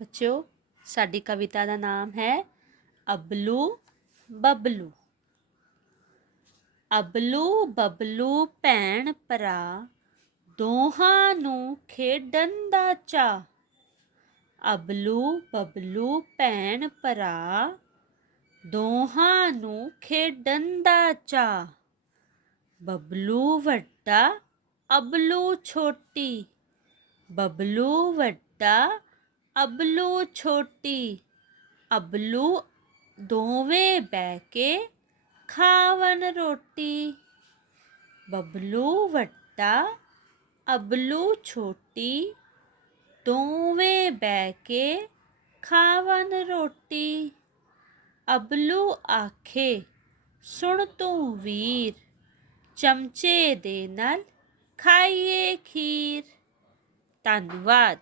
ਬੱਚਿਓ, ਸਾਡੀ ਕਵਿਤਾ ਦਾ ਨਾਮ ਹੈ ਅਬਲੂ ਬਬਲੂ। ਅਬਲੂ ਬਬਲੂ ਭੈਣ ਭਰਾ ਦੋਹਾਂ ਨੂੰ ਖੇਡਣ ਦਾ ਚਾ ਅਬਲੂ ਬਬਲੂ ਭੈਣ ਭਰਾ ਦੋਹਾਂ ਨੂੰ ਖੇਡਣ ਦਾ ਚਾ ਬਬਲੂ ਵੱਡਾ, ਅਬਲੂ ਛੋਟੀ। ਬਬਲੂ ਵੱਡਾ ਅਬਲੂ ਛੋਟੀ। ਅਬਲੂ ਦੋਵੇਂ ਬਹਿ ਕੇ ਖਾਵਨ ਰੋਟੀ। ਬਬਲੂ ਵੱਟਾ ਅਬਲੂ ਛੋਟੀ। ਦੋਵੇਂ ਬਹਿ ਕੇ ਖਾਵਨ ਰੋਟੀ। ਅਬਲੂ ਆਖੇ, ਸੁਣ ਤੂੰ ਵੀਰ, ਚਮਚੇ ਦੇ ਨਾਲ ਖਾਈਏ ਖੀਰ। ਧੰਨਵਾਦ।